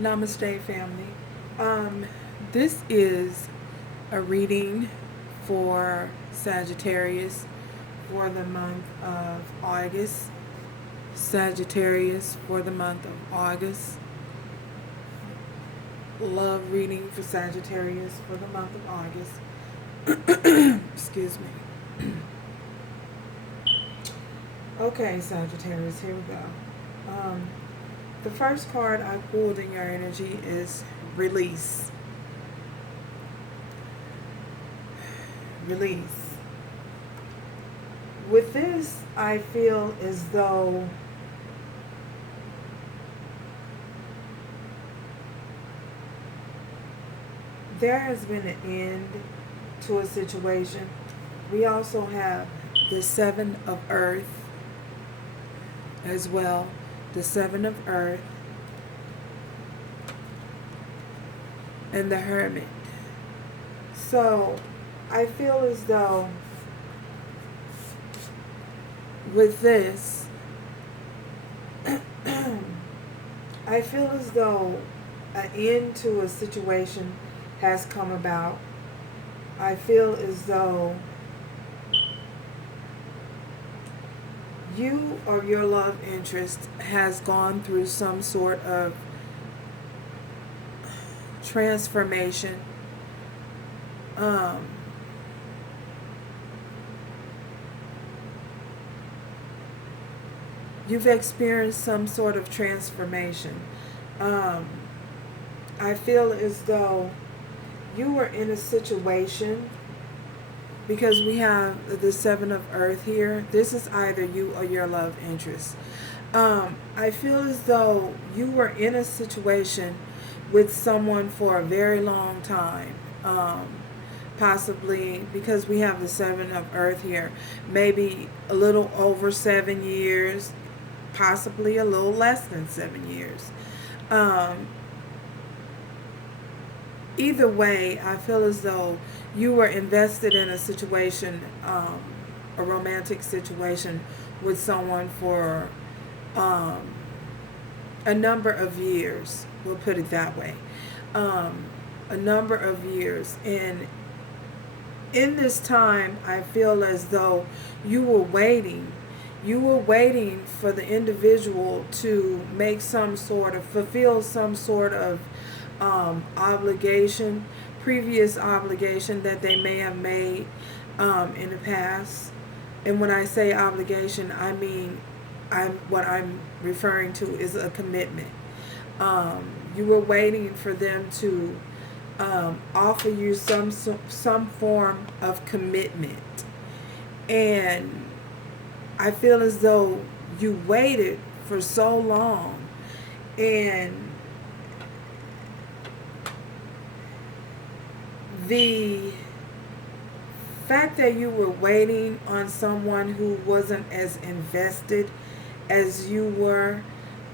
Namaste, family. This is a reading for Sagittarius for the month of August. Sagittarius for the month of August. Love reading for Sagittarius for the month of August. Excuse me. Okay, Sagittarius, here we go. The first card I pulled in your energy is release. Release. With this, I feel as though there has been an end to a situation. We also have the Seven of Earth as well. The Seven of Earth and the Hermit. So I feel as though with this, I feel as though an end to a situation has come about. I feel as though you or your love interest has gone through some sort of transformation. You've experienced some sort of transformation. I feel as though you were in a situation, because we have the Seven of Earth here. This is either you or your love interest. I feel as though you were in a situation with someone for a very long time. Possibly because we have the Seven of Earth here. Maybe a little over 7 years. Possibly a little less than 7 years. Either way, I feel as though you were invested in a situation, a romantic situation with someone for a number of years. We'll put it that way. A number of years. And in this time, I feel as though you were waiting. You were waiting for the individual to make some sort of, fulfill some sort of obligation, previous obligation that they may have made in the past. And when I say obligation, I mean what I'm referring to is a commitment. You were waiting for them to offer you some form of commitment, and I feel as though you waited for so long, and the fact that you were waiting on someone who wasn't as invested as you were,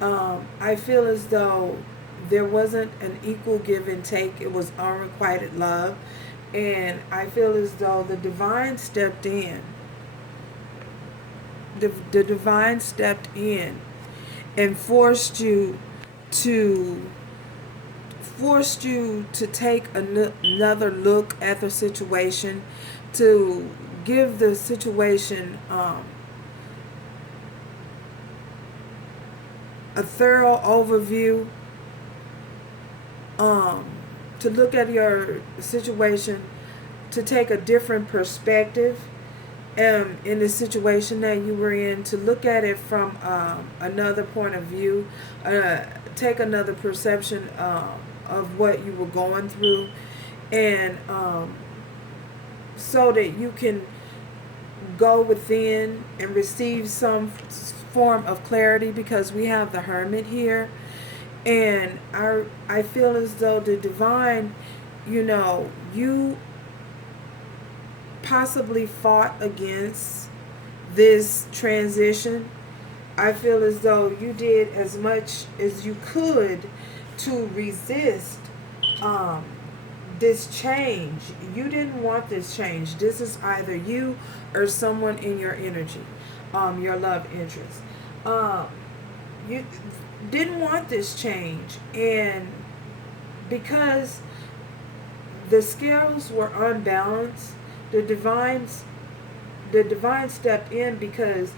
I feel as though there wasn't an equal give and take. It was unrequited love. And I feel as though the divine stepped in. The divine stepped in and forced you to take another look at the situation, to give the situation a thorough overview, to look at your situation, to take a different perspective in the situation that you were in, to look at it from another point of view, take another perception of what you were going through, and so that you can go within and receive some form of clarity, because we have the Hermit here. And I feel as though the divine, you possibly fought against this transition. I feel as though you did as much as you could to resist this change. You didn't want this change. This is either you or someone in your energy, your love interest. You didn't want this change. And because the scales were unbalanced, the divines the divine stepped in, because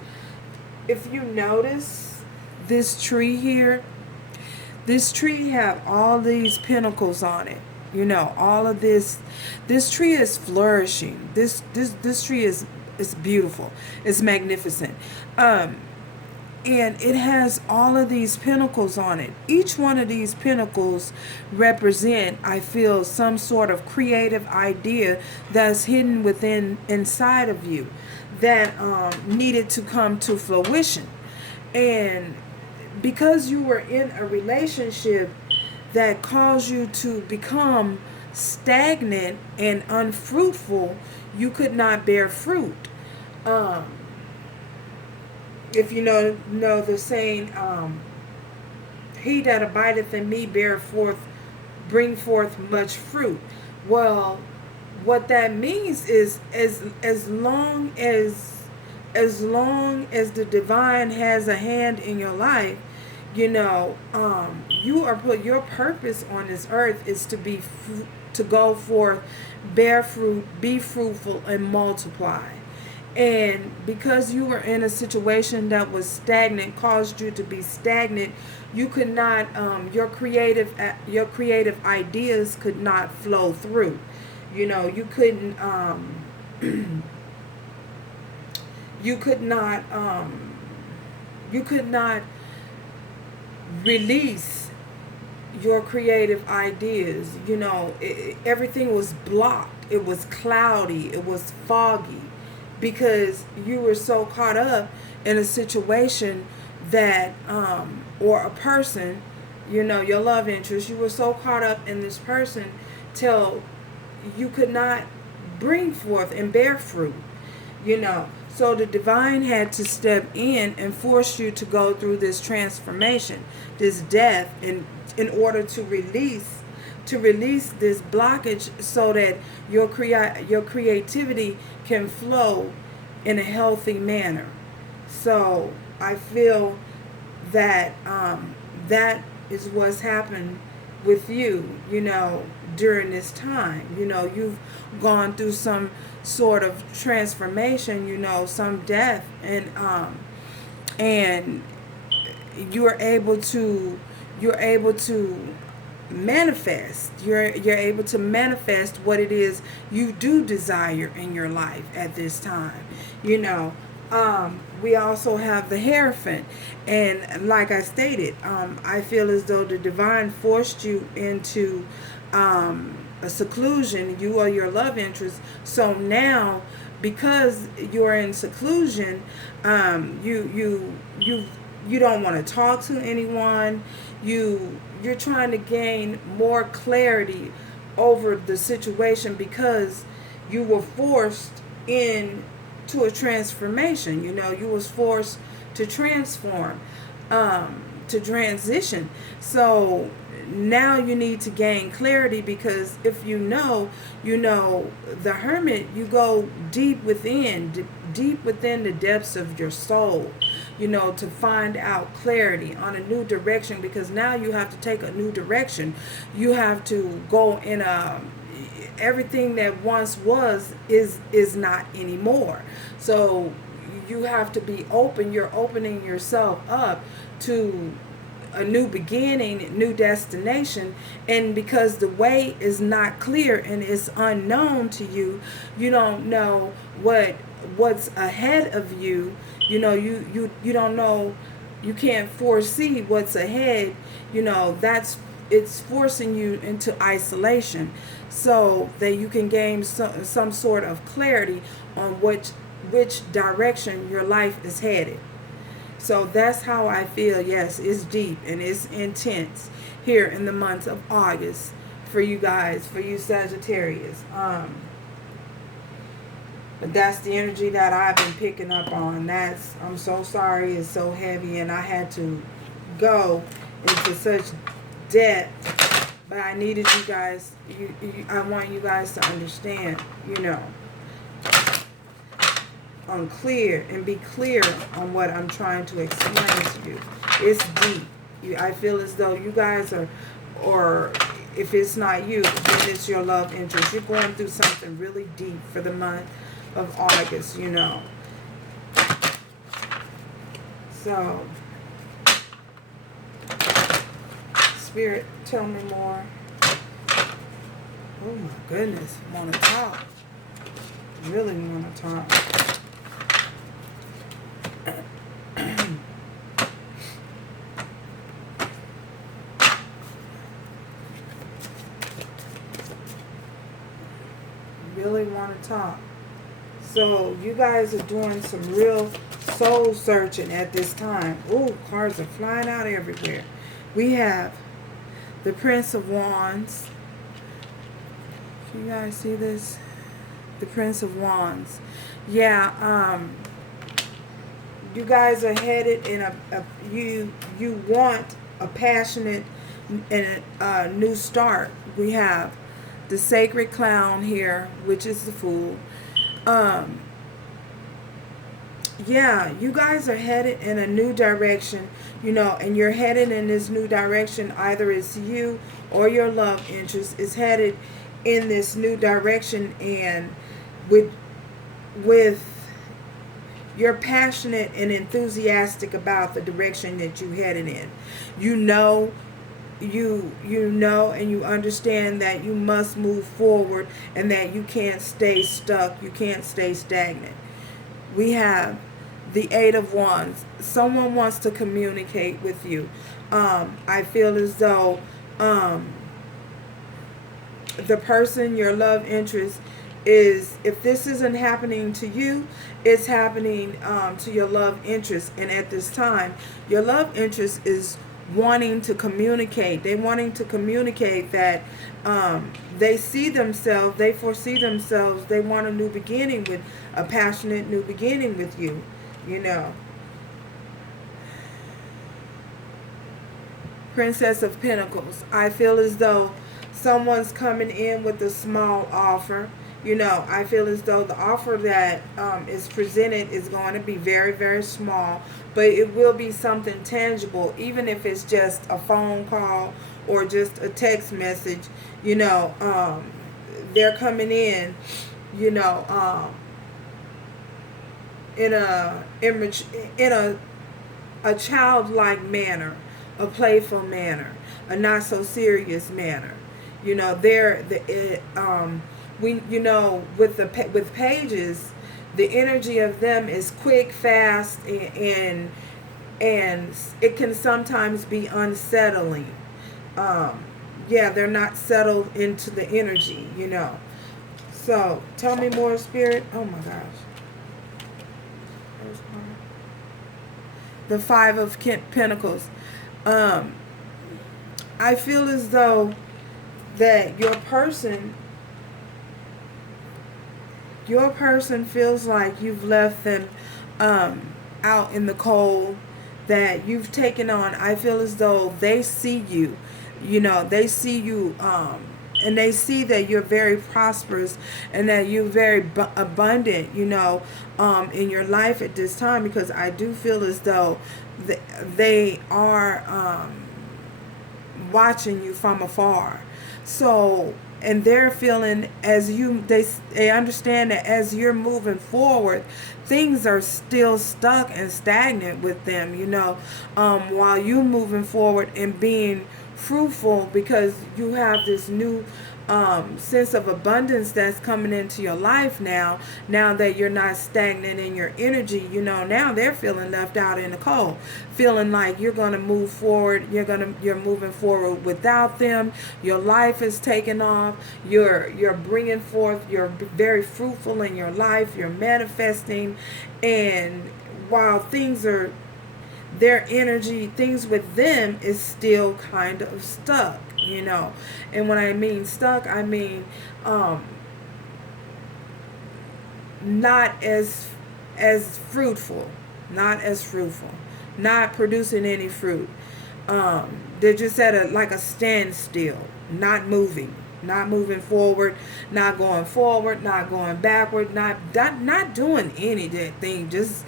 if you notice this tree here, this tree have all these pinnacles on it. You know, all of this tree is flourishing. This tree is beautiful. It's magnificent. And it has all of these pinnacles on it. Each one of these pinnacles represent, I feel, some sort of creative idea that's hidden within inside of you that needed to come to fruition. And because you were in a relationship that caused you to become stagnant and unfruitful, you could not bear fruit. Um, if you know the saying, he that abideth in me bring forth much fruit. Well, what that means is, as long as the divine has a hand in your life, you are put, your purpose on this earth is to go forth, bear fruit, be fruitful, and multiply. And because you were in a situation that was stagnant, caused you to be stagnant, you could not, your creative ideas could not flow through. You couldn't, you could not, you could not release your creative ideas. Everything was blocked. It was cloudy. It was foggy, because you were so caught up in a situation that, or a person, your love interest, you were so caught up in this person till you could not bring forth and bear fruit. So the divine had to step in and force you to go through this transformation, this death, in order to release this blockage, so that your creativity can flow in a healthy manner. So I feel that that is what's happened with you, during this time. You've gone through some sort of transformation, some death, and you're able to manifest. You're able to manifest what it is you do desire in your life at this time. We also have the Hierophant, and like I stated, I feel as though the divine forced you into a seclusion, you or your love interest. So now, because you're in seclusion, you don't want to talk to anyone. You're trying to gain more clarity over the situation, because you were forced into a transformation. You was forced to transform, to transition. So now you need to gain clarity, because if the hermit, you go deep within the depths of your soul, to find out clarity on a new direction, because now you have to take a new direction. You have to go in everything that once was is not anymore. So you have to be open. You're opening yourself up to a new beginning, new destination. And because the way is not clear and it's unknown to you, you don't know what's ahead of you. You don't know, you can't foresee what's ahead. It's forcing you into isolation, so that you can gain some sort of clarity on which direction your life is headed. So that's how I feel. Yes, it's deep and it's intense here in the month of August for you guys, for you Sagittarius. But that's the energy that I've been picking up on. I'm so sorry, it's so heavy, and I had to go into such depth. But I needed you guys, I want you guys to understand, be clear on what I'm trying to explain to you. It's deep. I feel as though you guys are, or if it's not you, then it's your love interest. You're going through something really deep for the month of August, you know. So, Spirit, tell me more. Oh my goodness, want to talk. Really want to talk. Really want to talk. So you guys are doing some real soul searching at this time. Ooh, cards are flying out everywhere. We have the Prince of Wands. Can you guys see this? The Prince of Wands. Yeah, you guys are headed in you want a passionate and a new start. We have the Sacred Clown here, which is the Fool. Yeah, you guys are headed in a new direction, you know, and you're headed in this new direction. Either it's you or your love interest is headed in this new direction, and with you're passionate and enthusiastic about the direction that you headed in. You know, you know and you understand that you must move forward and that you can't stay stuck. You can't stay stagnant. We have the Eight of Wands. Someone wants to communicate with you. I feel as though the person, your love interest, is, if this isn't happening to you, it's happening to your love interest. And at this time, your love interest is wanting to communicate. They wanting to communicate that they see themselves, they foresee themselves, they want a new beginning, with a passionate new beginning with you, you know. Princess of Pentacles. I feel as though someone's coming in with a small offer. You know, I feel as though the offer that is presented is going to be very, very small, but it will be something tangible, even if it's just a phone call or just a text message. You know, they're coming in, you know, in a childlike manner, a playful manner, a not so serious manner. You know, you know, with pages, the energy of them is quick, fast, and it can sometimes be unsettling. Yeah, they're not settled into the energy, you know. So tell me more, Spirit. Oh my gosh. The Five of Pentacles. I feel as though that your person feels like you've left them out in the cold, that you've taken on. I feel as though they see you, you know, they see you, and they see that you're very prosperous and that you're very abundant, you know, in your life at this time, because I do feel as though they are watching you from afar. So, and they're feeling they understand that as you're moving forward, things are still stuck and stagnant with them, you know, while you're moving forward and being fruitful, because you have this new sense of abundance that's coming into your life now that you're not stagnant in your energy. You know, now they're feeling left out in the cold, feeling like you're going to move forward, you're moving forward without them. Your life is taking off, you're bringing forth, you're very fruitful in your life, you're manifesting, and while their energy, things with them is still kind of stuck, you know. And when I mean stuck, I mean not as fruitful, not producing any fruit. They're just at like a standstill, not moving forward, not going forward, not going backward, not doing anything, just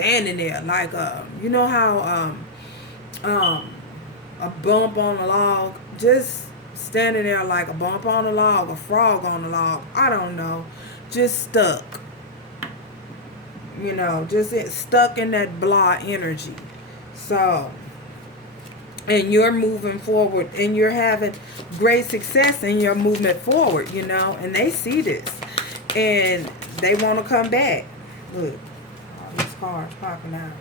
standing there like you know how a bump on a log, just standing there like a bump on a log, a frog on a log, I don't know, just stuck, just stuck in that blah energy. So, and you're moving forward and you're having great success in your movement forward, and they see this and they want to come back. Look, all these cards popping out.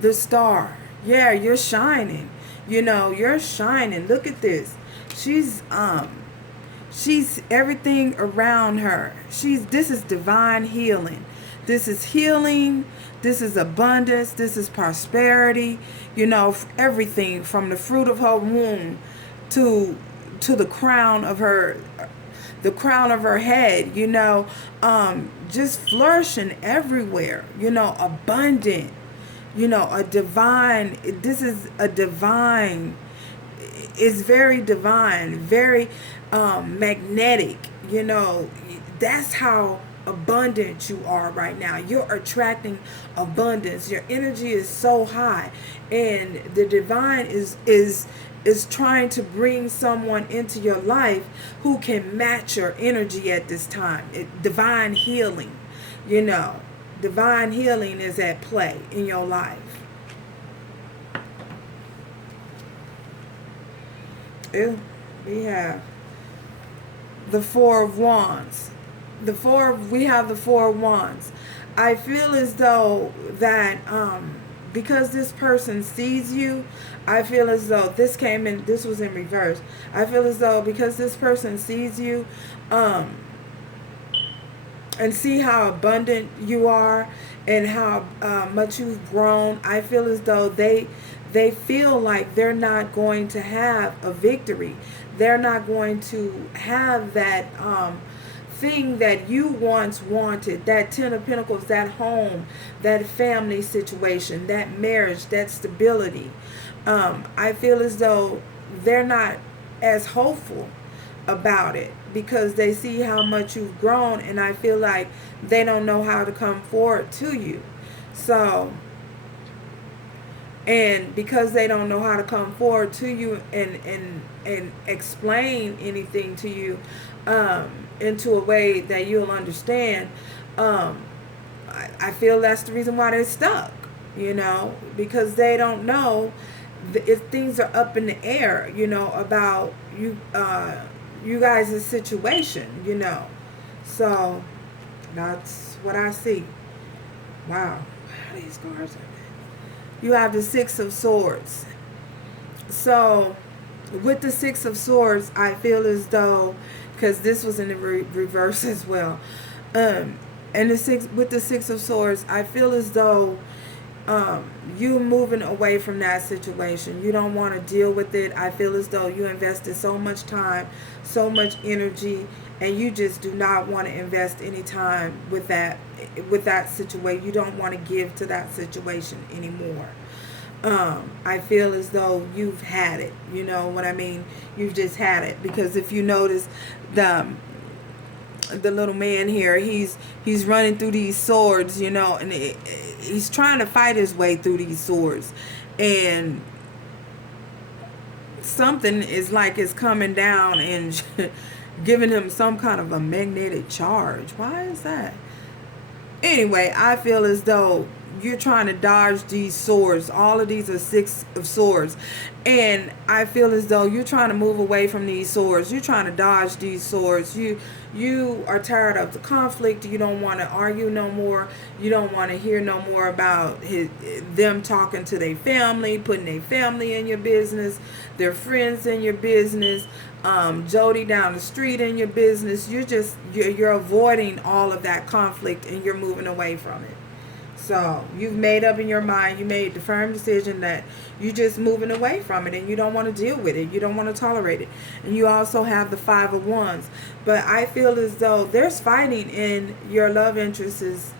The Star. Yeah, you're shining. You're shining. Look at this. She's everything around her. This is divine healing. This is healing. This is abundance. This is prosperity. Everything from the fruit of her womb to the crown of her head, just flourishing everywhere, abundant, a divine, it's very divine, very magnetic, that's how abundant you are right now. You're attracting abundance. Your energy is so high, and the divine is trying to bring someone into your life who can match your energy at this time. Divine healing, divine healing is at play in your life. We have the Four of Wands. We have the Four of Wands. I feel as though that because this person sees you, I feel as though this was in reverse. I feel as though because this person sees you and see how abundant you are and how much you've grown, I feel as though they feel like they're not going to have a victory. They're not going to have that thing that you once wanted, that Ten of Pentacles, that home, that family situation, that marriage, that stability. I feel as though they're not as hopeful about it because they see how much you've grown, and I feel like they don't know how to come forward to you. So, and because they don't know how to come forward to you and explain anything to you into a way that you'll understand, I feel that's the reason why they're stuck, because they don't know if things are up in the air, about you guys' situation, So that's what I see. Wow. How these cards are. You have the Six of Swords. So with the Six of Swords, I feel as though, because this was in the reverse as well, and with the Six of Swords, I feel as though you're moving away from that situation. You don't want to deal with it. I feel as though you invested so much time, so much energy, and you just do not want to invest any time with that situation. You don't want to give to that situation anymore. I feel as though you've had it. You know what I mean? You've just had it, because if you notice the little man here, he's running through these swords, and he's trying to fight his way through these swords, and something is coming down and giving him some kind of a magnetic charge. Why is that? Anyway, I feel as though you're trying to dodge these swords. All of these are Six of Swords. And I feel as though you're trying to move away from these swords. You're trying to dodge these swords. You are tired of the conflict. You don't want to argue no more. You don't want to hear no more about them talking to their family, putting their family in your business, their friends in your business, Jody down the street in your business. You're avoiding all of that conflict, and you're moving away from it. So you've made up in your mind, you made the firm decision that you're just moving away from it, and you don't want to deal with it. You don't want to tolerate it. And you also have the Five of Wands. But I feel as though there's fighting in your love interests.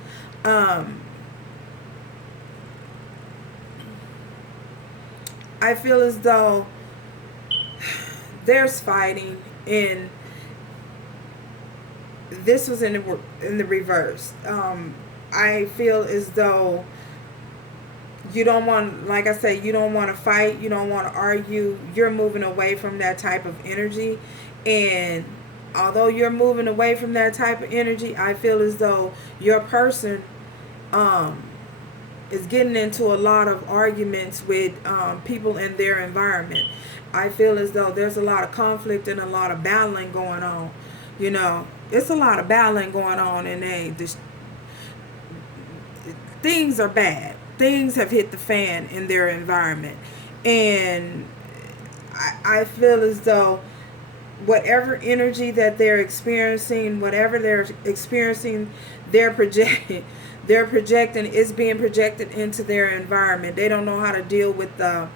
I feel as though there's fighting in this was in the reverse. I feel as though you don't want, like I say, you don't want to fight, you don't want to argue. You're moving away from that type of energy, and although you're moving away from that type of energy, I feel as though your person um, is getting into a lot of arguments with people in their environment. I feel as though there's a lot of conflict and a lot of battling going on. You know, it's a lot of battling going on, and things are bad. Things have hit the fan in their environment, and I feel as though whatever energy that they're experiencing, whatever they're experiencing, they're projecting. They're projecting. It's being projected into their environment. They don't know how to deal with the.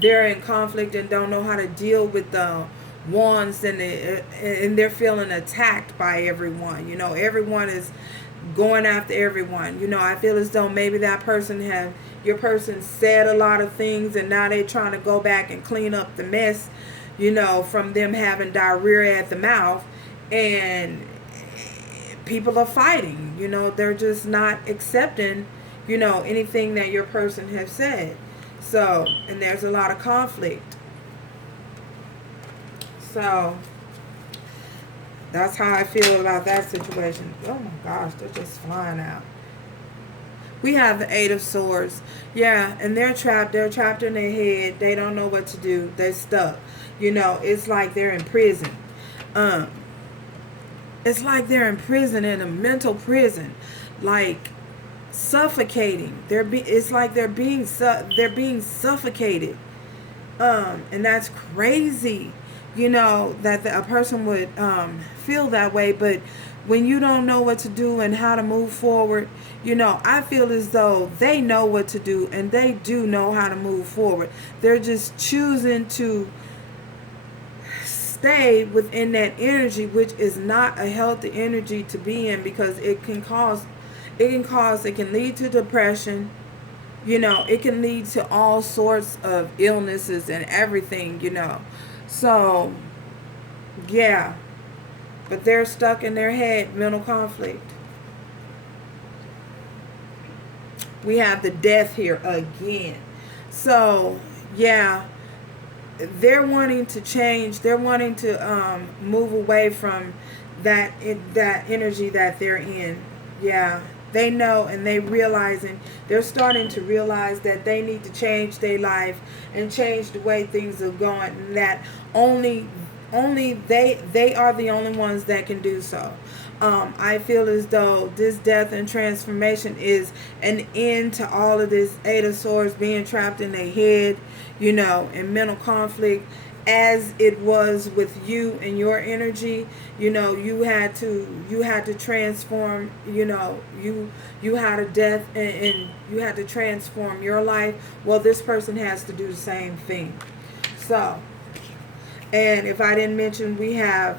They're in conflict and don't know how to deal with the ones, and they're feeling attacked by everyone. You know, everyone is going after everyone. You know, I feel as though maybe your person said a lot of things, and now they're trying to go back and clean up the mess, you know, from them having diarrhea at the mouth, and people are fighting. You know, they're just not accepting, you know, anything that your person has said. So, and there's a lot of conflict. So that's how I feel about that situation. Oh my gosh, they're just flying out. We have the Eight of Swords. Yeah, and they're trapped. They're trapped in their head. They don't know what to do. They're stuck. You know, it's like they're in prison. It's like they're in prison, in a mental prison, like suffocating. It's like they're being suffocated. And that's crazy. You know, that a person would feel that way, but when you don't know what to do and how to move forward, you know, I feel as though they know what to do and they do know how to move forward. They're just choosing to stay within that energy, which is not a healthy energy to be in, because it can lead to depression. You know, it can lead to all sorts of illnesses and everything, you know. So, yeah. But they're stuck in their head, mental conflict. We have the Death here again. So, yeah. They're wanting to change. They're wanting to move away from that energy that they're in. Yeah. They know, and they're starting to realize that they need to change their life and change the way things are going, and that only they are the only ones that can do so. I feel as though this death and transformation is an end to all of this Eight of Swords being trapped in their head, you know, in mental conflict, as it was with you and your energy. You know, you had to transform. You know, you had a death, and you had to transform your life. Well, this person has to do the same thing. So, and if I didn't mention, we have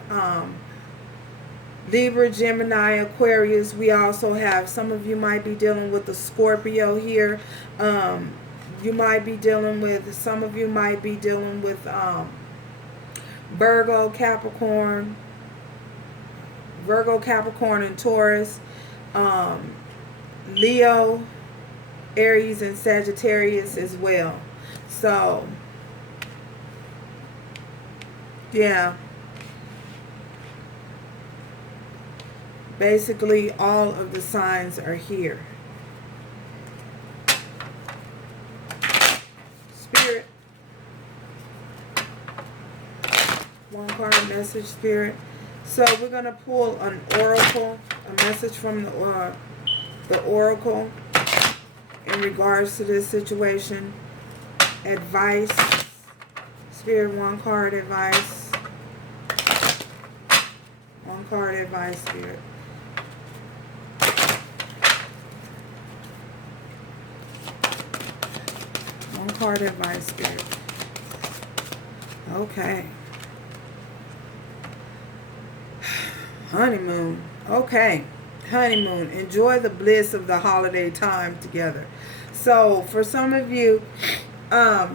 Libra, Gemini, Aquarius. We also have, some of you might be dealing with the Scorpio here. Some of you might be dealing with Virgo, Capricorn, and Taurus, Leo, Aries, and Sagittarius as well. So, yeah. Basically, all of the signs are here. Spirit. One card message, Spirit. So we're going to pull an oracle, a message from the oracle in regards to this situation. Advice. Spirit, one card advice. One card advice, Spirit. One card advice, Spirit. Okay. Honeymoon. Okay. Honeymoon. Enjoy the bliss of the holiday time together. So, for some of you, I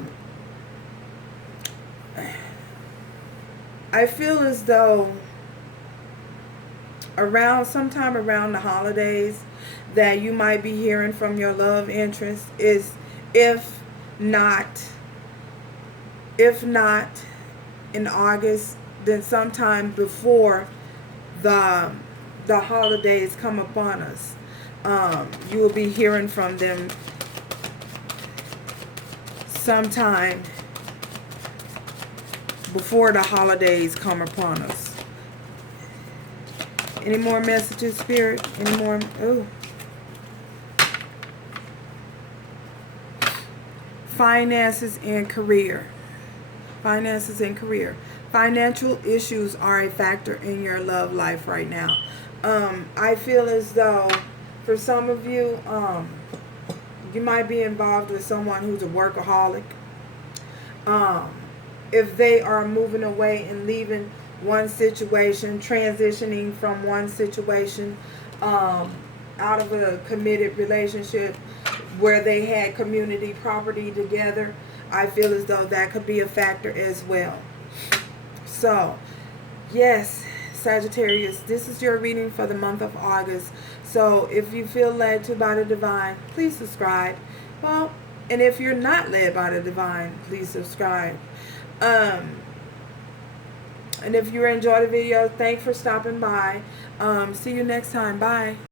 feel as though sometime around the holidays that you might be hearing from your love interest is, if not if not in August, then sometime before the holidays come upon us. You will be hearing from them sometime before the holidays come upon us. Any more messages, Spirit? Any more? Oh. Finances and career. Finances and career. Financial issues are a factor in your love life right now. I feel as though for some of you, you might be involved with someone who's a workaholic. If they are moving away and leaving one situation, transitioning from one situation, out of a committed relationship where they had community property together, I feel as though that could be a factor as well. So, yes, Sagittarius, this is your reading for the month of August. So, if you feel led to by the divine, please subscribe. Well, and if you're not led by the divine, please subscribe. And if you enjoyed the video, thanks for stopping by. See you next time. Bye.